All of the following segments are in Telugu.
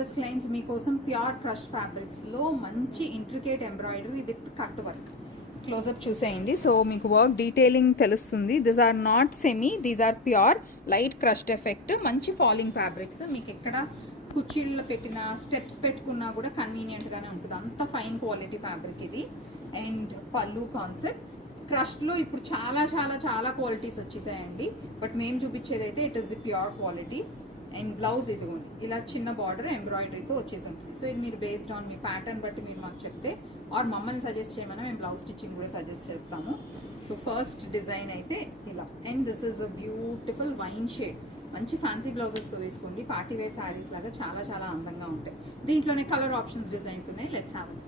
యూఎస్ క్లయింట్స్ మీకోసం ప్యూర్ క్రష్ ఫ్యాబ్రిక్స్లో మంచి intricate embroidery with cut work. Closeup చూసేయండి. సో మీకు వర్క్ డీటెయిలింగ్ తెలుస్తుంది. These are not semi, these are pure light crushed effect. మంచి ఫాలింగ్ ఫ్యాబ్రిక్స్. మీకు ఎక్కడ కుర్చీల్లో పెట్టిన స్టెప్స్ పెట్టుకున్నా కూడా కన్వీనియంట్గానే ఉంటుంది. అంత ఫైన్ క్వాలిటీ ఫ్యాబ్రిక్ ఇది. అండ్ పళ్ళు కాన్సెప్ట్ క్రష్లో ఇప్పుడు చాలా చాలా చాలా క్వాలిటీస్ వచ్చేసాయండి. బట్ మేము చూపించేది అయితే it is the pure quality. And blouse ఇదిగోండి ఇలా చిన్న బార్డర్ ఎంబ్రాయిడరీతో వచ్చేసి ఉంటుంది. సో ఇది మీరు బేస్డ్ ఆన్ మీ ప్యాటర్న్ బట్టి మీరు మాకు చెప్తే ఆర్ మమ్మల్ని సజెస్ట్ చేయమన్నా మేము బ్లౌజ్ స్టిచ్చింగ్ కూడా సజెస్ట్ చేస్తాము. సో ఫస్ట్ డిజైన్ అయితే ఇలా. And this is a beautiful wine shade. మంచి ఫ్యాన్సీ బ్లౌజెస్తో వేసుకోండి. పార్టీ వేర్ శారీస్ లాగా చాలా చాలా అందంగా ఉంటాయి. దీంట్లోనే కలర్ ఆప్షన్స్ డిజైన్స్ ఉన్నాయి. Let's have it.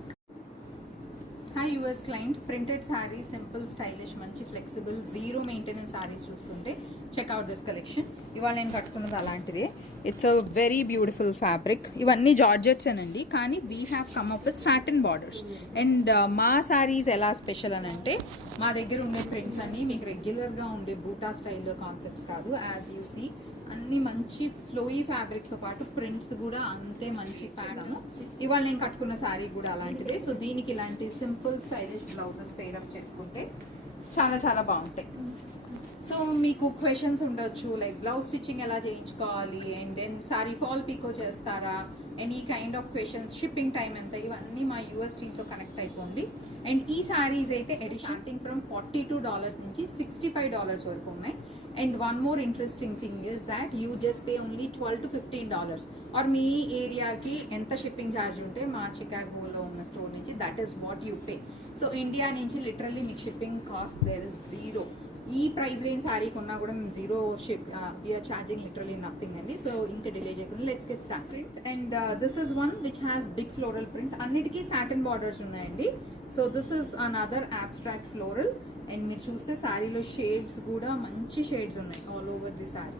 Hi US client, printed sari, simple stylish, మంచి ఫ్లెక్సిబుల్, జీరో మెయింటెనెన్స్ శారీస్ చూస్తుంటే చెక్అవుట్ దిస్ కలెక్షన్. ఇవాళ నేను కట్టుకున్నది అలాంటిదే. It's a very beautiful fabric. ఇవన్నీ జార్జెట్స్ అనండి, కానీ we have come up with satin borders. And మా శారీస్ ఎలా స్పెషల్ అని అంటే మా దగ్గర ఉండే ప్రింట్స్ అన్నీ మీకు రెగ్యులర్గా ఉండే బూటా స్టైల్ కాన్సెప్ట్స్ కాదు. యాజ్ యూ సీ అన్ని మంచి ఫ్లోయీ ఫ్యాబ్రిక్స్తో పాటు ప్రింట్స్ కూడా అంతే మంచి చేసాము. ఇవాళ నేను కట్టుకున్న శారీ కూడా అలాంటిదే. సో దీనికి ఇలాంటి సింపుల్ స్టైలిష్ బ్లౌజెస్ పేరప్ చేసుకుంటే చాలా చాలా బాగుంటాయి. సో మీకు క్వశ్చన్స్ ఉండొచ్చు లైక్ బ్లౌజ్ స్టిచ్చింగ్ ఎలా చేయించుకోవాలి, అండ్ దెన్ శారీ ఫాల్ పీకో చేస్తారా, any kind of questions, shipping time ఎంత, ఇవన్నీ మా యూఎస్ టీమ్తో కనెక్ట్ అయిపోండి. అండ్ ఈ శారీస్ అయితే స్టార్టింగ్ ఫ్రమ్ $42 నుంచి $65 వరకు ఉన్నాయి. And one more interesting thing is that you just pay only $12 to $15. Or మీ ఏరియాకి ఎంత షిప్పింగ్ ఛార్జ్ ఉంటే మా చికాగోలో ఉన్న స్టోర్ నుంచి that is what you pay. So India నుంచి లిటరల్లీ మీకు shipping cost there is zero. ఈ ప్రైస్ రేంజ్ శారీ కొన్నా కూడా మేము zero ship you're charging literally nothing అండి. సో ఇంకా డిలే చేయకుండా let's get start. Print and this is one which has big floral prints. అన్నిటికీ సాటిన్ బార్డర్స్ ఉన్నాయండి. So this is another abstract floral. And మీరు చూస్తే శారీలో షేడ్స్ కూడా మంచి షేడ్స్ ఉన్నాయి all over the sari.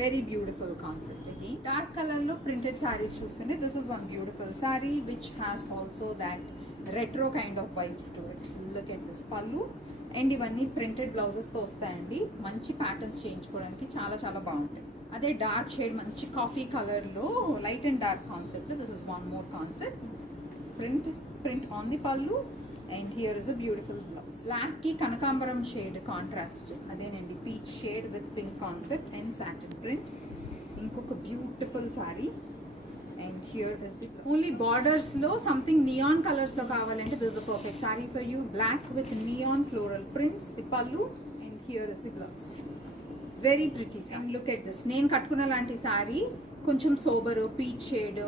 Very beautiful concept. ఇది డార్క్ కలర్లో ప్రింటెడ్ శారీస్ చూస్తుంటే this is one beautiful sari which has also that retro kind of vibes to it. Look at this pallu. And ఇవన్నీ ప్రింటెడ్ బ్లౌజెస్తో వస్తాయండి. మంచి ప్యాటర్న్స్ చేయించుకోవడానికి చాలా చాలా బాగుంటాయి. అదే డార్క్ షేడ్ మంచి కాఫీ కలర్లో light and dark concept. This is one more concept. Print on the pallu. And here is a beautiful blouse. బ్లాక్కి కనకాంబరం షేడ్ కాంట్రాస్ట్. అదేనండి peach shade with pink concept and satin print. ఇంకొక beautiful sari. And here is the only borders lo something neon colors lo kavalante this is a perfect saree for you. Black with neon floral prints, the pallu, and here is the blouse. Very pretty. And look at this, nenu kattukuna lanti saree koncham sober peach shade